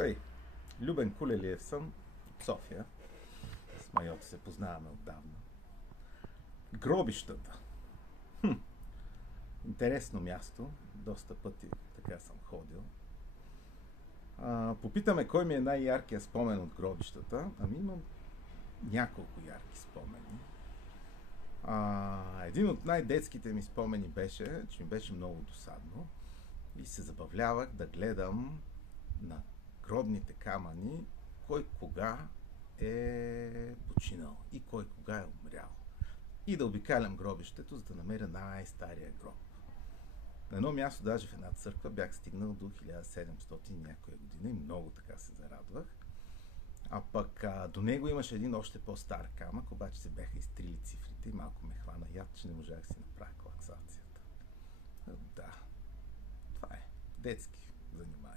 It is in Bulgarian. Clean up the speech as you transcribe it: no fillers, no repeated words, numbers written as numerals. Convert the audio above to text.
Тъй, Любен Кулелиев съм от София. С Майото се познаваме отдавна. Гробищата. Интересно място. Доста пъти така съм ходил. Попитаме кой ми е най-яркият спомен от гробищата. Ами имам няколко ярки спомени. Един от най-детските ми спомени беше, че ми беше много досадно и се забавлявах да гледам на гробните камъни кой кога е починал и кой кога е умрял. И да обикалям гробището, за да намеря най-стария гроб. На едно място, даже в една църква, бях стигнал до 1700 някоя година и много така се зарадвах. А пък до него имаше един още по-стар камък, обаче се бяха изтрили цифрите и малко ме хвана яд, че не можах да си направя клаксацията. Да, това е детски занимание.